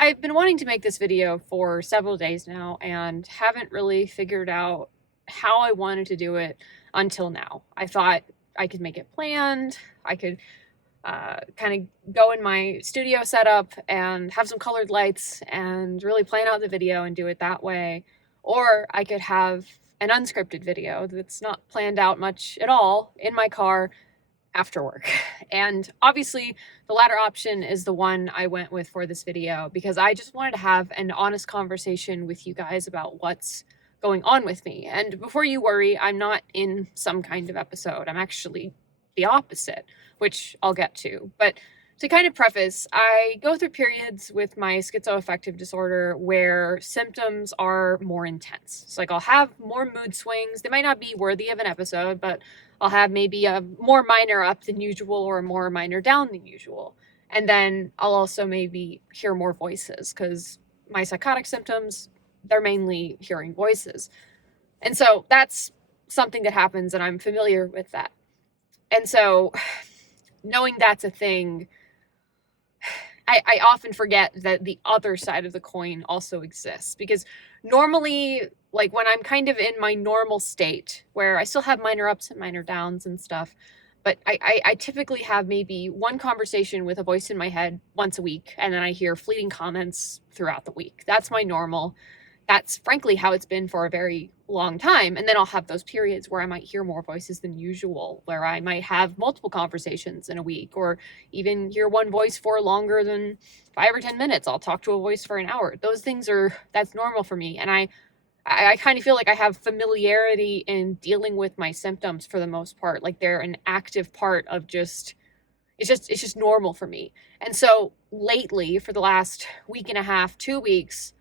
I've been wanting to make this video for several days now and haven't really figured out how I wanted to do it until now. I thought I could make it planned. I could kind of go in my studio setup and have some colored lights and really plan out the video and do it that way. Or I could have an unscripted video that's not planned out much at all in my car after work. And obviously the latter option is the one I went with for this video because I just wanted to have an honest conversation with you guys about what's going on with me. And before you worry, I'm not in some kind of episode. I'm actually the opposite, which I'll get to. But to kind of preface, I go through periods with my schizoaffective disorder where symptoms are more intense. So like I'll have more mood swings. They might not be worthy of an episode, but I'll have maybe a more minor up than usual or a more minor down than usual. And then I'll also maybe hear more voices because my psychotic symptoms, they're mainly hearing voices. And so that's something that happens and I'm familiar with that. And so knowing that's a thing, I often forget that the other side of the coin also exists because normally, like when I'm kind of in my normal state where I still have minor ups and minor downs and stuff, but I typically have maybe one conversation with a voice in my head once a week, and then I hear fleeting comments throughout the week. That's my normal. That's frankly how it's been for a very long time. And then I'll have those periods where I might hear more voices than usual, where I might have multiple conversations in a week, or even hear one voice for longer than 5 or 10 minutes. I'll talk to a voice for an hour. Those things that's normal for me. And I kind of feel like I have familiarity in dealing with my symptoms for the most part. Like they're an active part of it's just normal for me. And so lately, for the last week and a half, 2 weeks,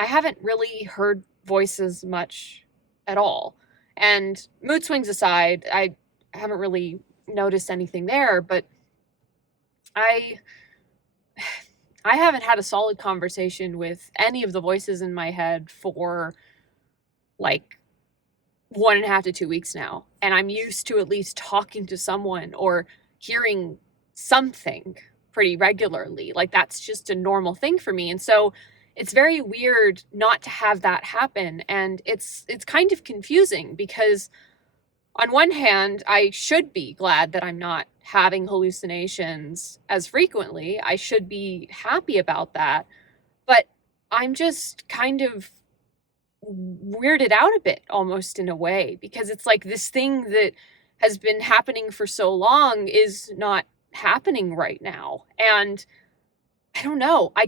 I haven't really heard voices much at all. And mood swings aside, I haven't really noticed anything there, but I haven't had a solid conversation with any of the voices in my head for like 1.5 to 2 weeks now. And I'm used to at least talking to someone or hearing something pretty regularly. Like that's just a normal thing for me. And so it's very weird not to have that happen. And it's kind of confusing because on one hand, I should be glad that I'm not having hallucinations as frequently. I should be happy about that. But I'm just kind of weirded out a bit almost in a way because it's like this thing that has been happening for so long is not happening right now. And I don't know, I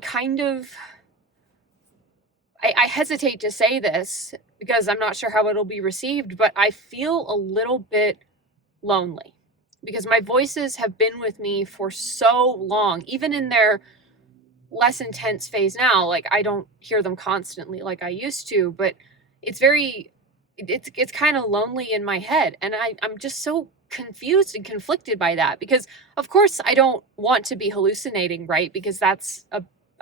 hesitate to say this because I'm not sure how it'll be received, but I feel a little bit lonely because my voices have been with me for so long, even in their less intense phase now. Like I don't hear them constantly like I used to, but it's kind of lonely in my head. And I'm just so confused and conflicted by that because of course I don't want to be hallucinating, right? Because that's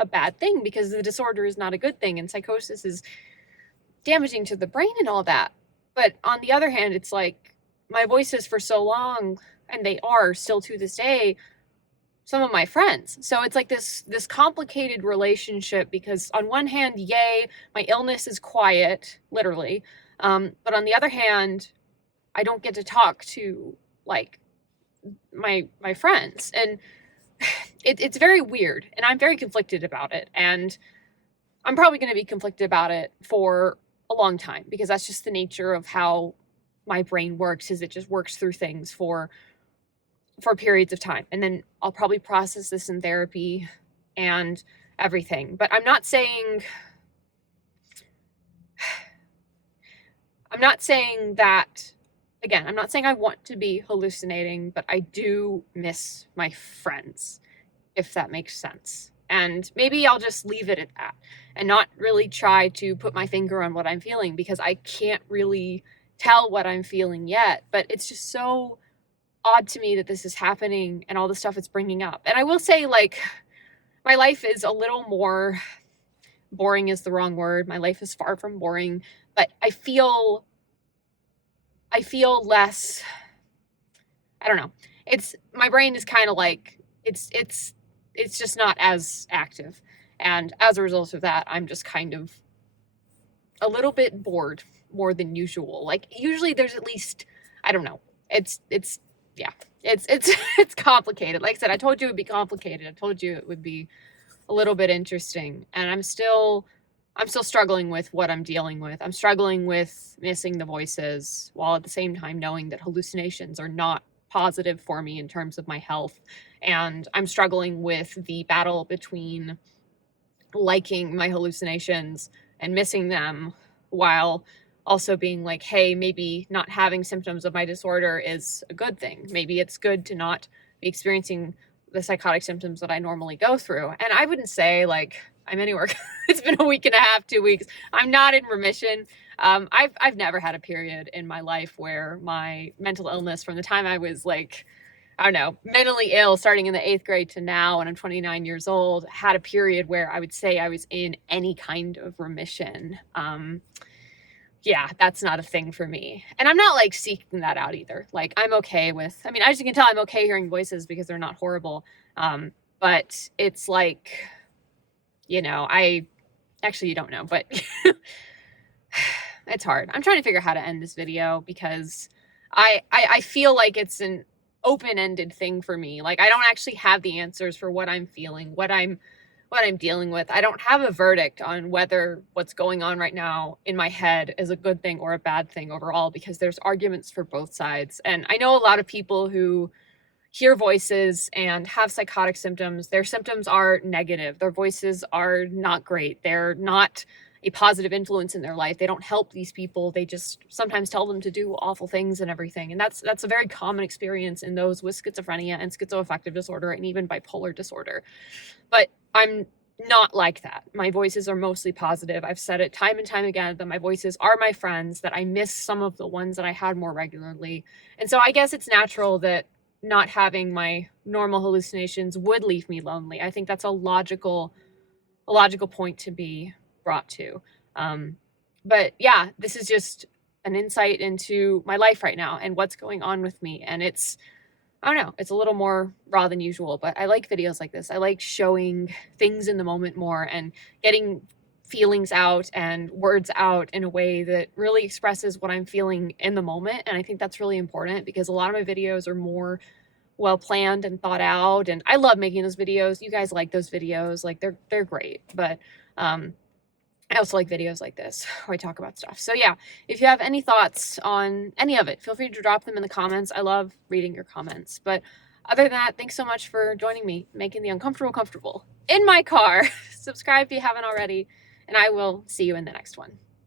a bad thing because the disorder is not a good thing and psychosis is damaging to the brain and all that. But on the other hand, it's like my voices for so long, and they are still to this day, some of my friends. So it's like this complicated relationship because on one hand, yay, my illness is quiet, literally. But on the other hand, I don't get to talk to like my friends. And it's very weird, and I'm very conflicted about it, and I'm probably going to be conflicted about it for a long time because that's just the nature of how my brain works. Is it just works through things for periods of time, and then I'll probably process this in therapy and everything. But I'm not saying that. Again, I'm not saying I want to be hallucinating, but I do miss my friends, if that makes sense. And maybe I'll just leave it at that and not really try to put my finger on what I'm feeling because I can't really tell what I'm feeling yet. But it's just so odd to me that this is happening and all the stuff it's bringing up. And I will say, like, my life is a little more boring is the wrong word. My life is far from boring, but I feel less, I don't know. My brain is kind of like, it's just not as active. And as a result of that, I'm just kind of a little bit bored more than usual. Like usually there's at least, I don't know. Yeah, it's complicated. Like I said, I told you it would be complicated. I told you it would be a little bit interesting. And I'm still struggling with what I'm dealing with. I'm struggling with missing the voices while at the same time knowing that hallucinations are not positive for me in terms of my health. And I'm struggling with the battle between liking my hallucinations and missing them while also being like, hey, maybe not having symptoms of my disorder is a good thing. Maybe it's good to not be experiencing the psychotic symptoms that I normally go through. And I wouldn't say like I'm anywhere. It's been a week and a half, 2 weeks. I'm not in remission. I've never had a period in my life where my mental illness from the time I was like, I don't know, mentally ill starting in the 8th grade to now, when I'm 29 years old, had a period where I would say I was in any kind of remission. Yeah, that's not a thing for me. And I'm not like seeking that out either. Like I'm okay with, I mean, as you can tell, I'm okay hearing voices because they're not horrible. But it's like, I actually, you don't know, but it's hard. I'm trying to figure out how to end this video because I feel like it's an open-ended thing for me. Like I don't actually have the answers for what I'm feeling, what I'm dealing with. I don't have a verdict on whether what's going on right now in my head is a good thing or a bad thing overall, because there's arguments for both sides. And I know a lot of people who hear voices and have psychotic symptoms. Their symptoms are negative. Their voices are not great. They're not a positive influence in their life. They don't help these people. They just sometimes tell them to do awful things and everything. And that's a very common experience in those with schizophrenia and schizoaffective disorder and even bipolar disorder. But I'm not like that. My voices are mostly positive. I've said it time and time again that my voices are my friends, that I miss some of the ones that I had more regularly. And so I guess it's natural that not having my normal hallucinations would leave me lonely. I think that's a logical point to be brought to. But yeah, this is just an insight into my life right now and what's going on with me. And I don't know, it's a little more raw than usual, but I like videos like this. I like showing things in the moment more and getting feelings out and words out in a way that really expresses what I'm feeling in the moment. And I think that's really important because a lot of my videos are more well planned and thought out. And I love making those videos. You guys like those videos. Like they're great. But I also like videos like this where I talk about stuff. So yeah, if you have any thoughts on any of it, feel free to drop them in the comments. I love reading your comments. But other than that, thanks so much for joining me, making the uncomfortable comfortable in my car. Subscribe if you haven't already, and I will see you in the next one.